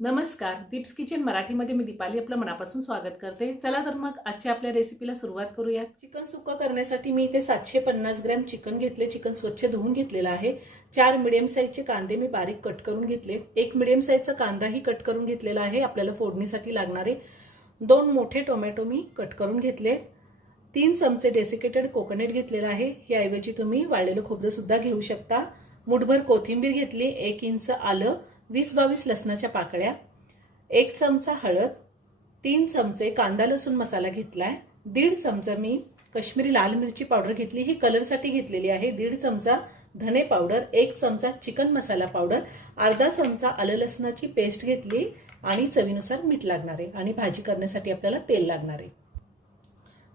नमस्कार, दीप्स किचन मराठीमध्ये मी दीपाली आपलं मनापासून स्वागत करते। चला तर मग आजच्या आपल्या रेसिपीला सुरुवात करूया। चिकन सुक्का करण्यासाठी मी इथे 750 ग्रॅम चिकन घेतले। चिकन स्वच्छ धुवून घेतलेलं आहे। 4 मीडियम साईजचे कांदे मी बारीक कट करून घेतले। एक मीडियम साईजचा कांदाही कट करून घेतलेला आहे आपल्याला फोडणीसाठी लागणारे। 2 मोठे टोमॅटो मी कट करून घेतले। 3 चमचे डेसिकेटेड कोकोनट घेतलेला आहे। याऐवजी तुम्ही वाळलेलं खोबरं सुद्धा घेऊ शकता। मुठभर कोथिंबीर घेतली। 1 इंच आलं, 20-22 लसणाच्या पाकळ्या, 1 चमचा हळद, 3 चमचे कांदा लसूण मसाला घेतलाय, 1.5 चमचा मी काश्मीरी लाल मिरची पावडर घेतली, ही कलरसाठी घेतलेली आहे, 1.5 चमचा धने पावडर, 1 चमचा चिकन मसाला पावडर, अर्धा चमचा आलं लसणाची पेस्ट घेतली आणि चवीनुसार मीठ लागणार आहे आणि भाजी करण्यासाठी आपल्याला तेल लागणार आहे।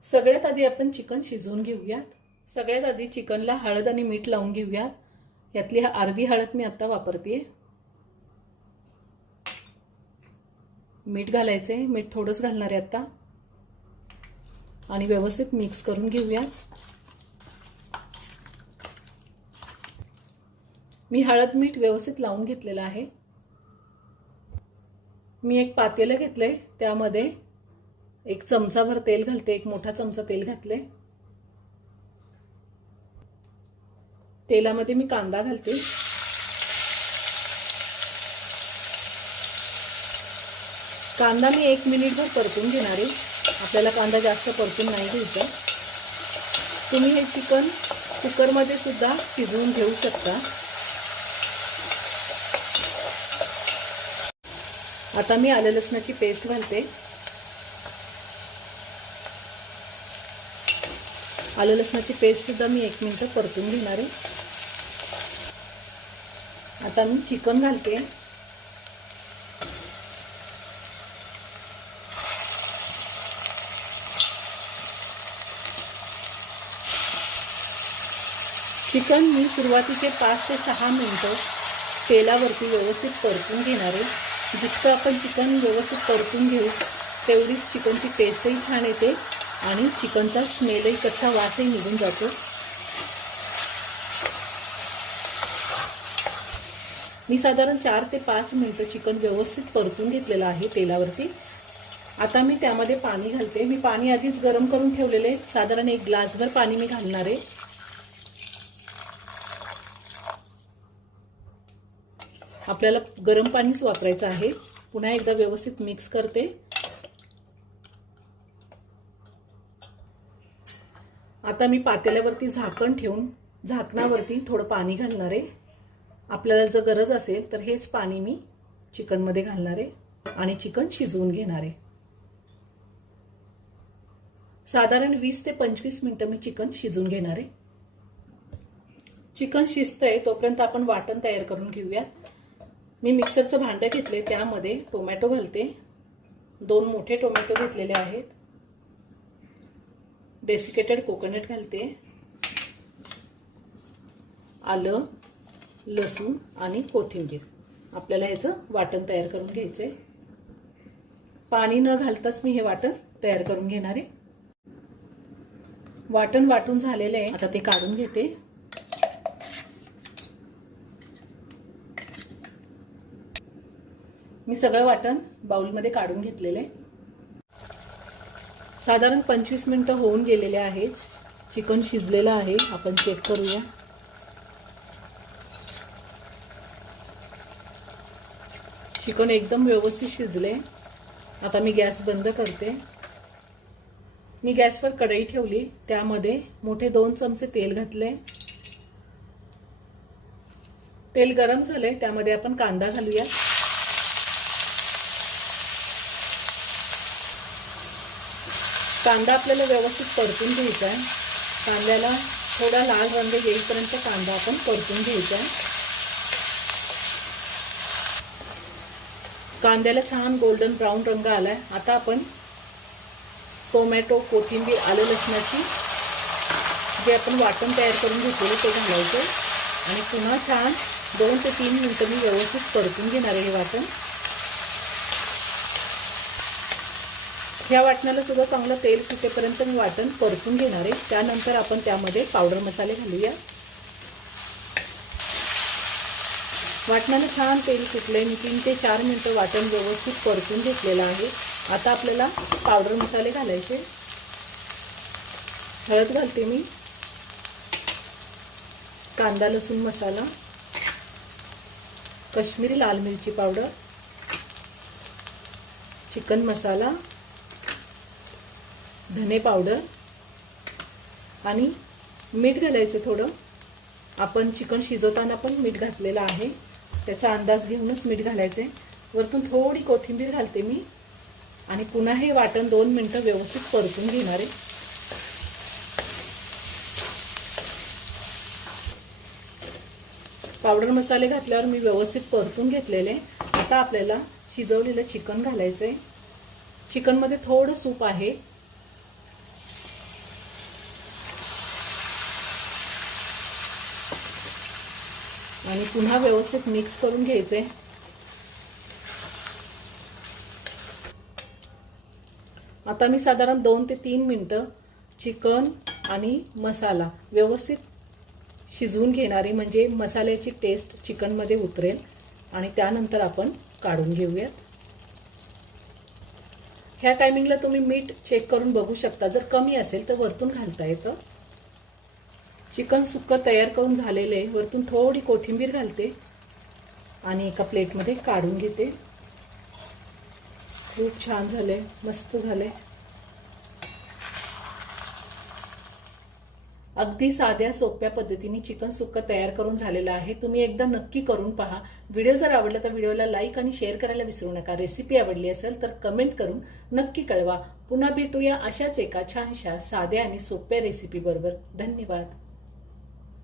सगळ्यात आधी आपण चिकन शिजवून घेऊयात। सगळ्यात आधी चिकनला हळद आणि मीठ लावून घेऊयात। यातली अर्धी हळद मी आता वापरते। मीठ घालायचे, मीठ थोडंच घालणार आहे आता आणि व्यवस्थित मिक्स करून घेऊया। मी हळद मीठ व्यवस्थित लावून घेतलेलं आहे। मी एक पातेलं घेतलंय, त्यामध्ये 1 चमचाभर तेल घालते, 1 मोठा चमचा तेल घातले। तेलामध्ये मी कांदा घालते। कांदा मी 1 मिनिटभर परतून घेणार आहे। आपल्याला कांदा जास्त परतून नाही घ्यायचा। तुम्ही हे चिकन कुकरमध्ये सुद्धा शिजवून घेऊ शकता। आता मी आलं लसणाची पेस्ट घालते। आलं लसणाची पेस्ट सुद्धा मी 1 मिनिट परतून घेणार आहे। आता मी चिकन घालते। चिकन मी सुरुवातीचे 5 ते 6 मिनिटं तेलावरती व्यवस्थित परतून घेणार आहे। जितकं आपण चिकन व्यवस्थित परतून घेऊ तेवढीच चिकनची टेस्टही छान येते आणि चिकनचा स्मेलही, कच्चा वासही निघून जातो। मी साधारण 4 ते 5 मिनिटं चिकन व्यवस्थित परतून घेतलेलं आहे तेलावरती। आता मी त्यामध्ये पाणी घालते। मी पाणी आधीच गरम करून ठेवलेले, साधारण 1 ग्लासभर पाणी मी घालणार आहे। आपल्याला गरम पाणीच वापरायचं आहे। पुन्हा एकदा व्यवस्थित मिक्स करते। आता मी पातेल्यावरती झाकण ठेवून झाकणावरती थोडं पाणी घालणार आहे। आपल्याला जर गरज असेल तर हेच पाणी मी चिकनमध्ये घालणार आहे आणि चिकन शिजवून घेणार आहे। साधारण 20 ते 25 मिनिटं मी चिकन शिजवून घेणार आहे। चिकन शिजतंय तोपर्यंत आपण वाटण तयार करून घेऊया। मी मिक्सरचं भांडं घेतले, त्यामध्ये टोमॅटो घालते। 2 मोठे टोमॅटो घेतलेले आहेत। डेसिकेटेड कोकोनट घालते, आलं, लसूण आणि कोथिंबीर। आपल्याला ह्याचं वाटण तयार करून घ्यायचंय। पाणी न घालताच मी हे वाटण तयार करून घेणार आहे। वाटण वाटून झालेलं आहे, आता ते काढून घेते। मी सगळं वाटण बाउलमध्ये काढून घेतलेले। साधारण 25 मिनिटं होऊन गेलेले आहेत। चिकन शिजलेलं आहे, आपण चेक करूया। चिकन एकदम व्यवस्थित शिजले। आता मी गॅस बंद करते। मी गॅसवर कढई ठेवली, त्यामध्ये मोठे 2 चमचे तेल घातले। तेल गरम झाले, त्यामध्ये आपण कांदा घालूया। कांदा आपल्याला व्यवस्थित परतून घ्यायचा आहे। कांद्याला थोडा लाल रंग येईपर्यंत कांदा आपण परतून घ्यायचा आहे। कांद्याला छान गोल्डन ब्राऊन रंग आलाय। आता आपण टोमॅटो, कोथिंबीर, आलं लसणाची जे आपण वाटण तयार करून घेतलेलं ते घालायचं आणि पुन्हा छान 2 ते 3 मिनिटं मी व्यवस्थित परतून घेणार आहे हे वाटण। या वाटणाला सुद्धा चांगलं तेल सुटेपर्यंत मी वाटण परतून घेणार आहे। त्यानंतर आपण त्यामध्ये पावडर मसाले घालूया। वाटणाला छान तेल सुटले. मी 3 ते 4 मिनिटं वाटण व्यवस्थित परतून घेतलेलं आहे. आता आपल्याला पावडर मसाले घालायचे. हळद घालते मी, कांदा लसूण मसाला, काश्मीरी लाल मिरची पावडर, चिकन मसाला, धने पावडर आणि मीठ घालायचं थोडं. आपण चिकन शिजवताना पण मीठ घातलेलं आहे, त्याचा अंदाज घेऊनच मीठ घालायचे. वरतून थोडी कोथिंबीर घालते मी आणि पुन्हा हे वाटण 2 मिनिटं व्यवस्थित परतून घेणार आहे. पावडर मसाले घातल्यावर मी व्यवस्थित परतून घेतलेले. आता आपल्याला शिजवलेलं चिकन घालायचंय. चिकनमध्ये थोडं सूप आहे. आणि पुन्हा व्यवस्थित मिक्स करून घ्यायचे. आता मी साधारण 2 ते 3 मिनिटं चिकन आणि मसाला व्यवस्थित शिजवून घेणारी, म्हणजे मसाल्याची टेस्ट चिकनमध्ये उतरेल आणि त्यानंतर आपण काढून घेऊयात. ह्या टायमिंगला तुम्ही मीठ चेक करून बघू शकता. जर कमी असेल तर वरतून घालता येतं. चिकन सुक्क तयार करून झालेले. वरतून थोडी कोथिंबीर घालते आणि एका प्लेटमध्ये काढून घेते. खूप छान झाले, मस्त झाले. अगदी साध्या सोप्या पद्धतीने चिकन सुक्क तयार करून झालेलं आहे. तुम्ही एकदा नक्की करून पहा. व्हिडिओ जर आवडला तर व्हिडिओला लाईक आणि शेअर करायला विसरू नका. रेसिपी आवडली असेल तर कमेंट करून नक्की कळवा. पुन्हा भेटूया अशाच एका छानशा साध्या आणि सोप्या रेसिपी बरोबर. धन्यवाद.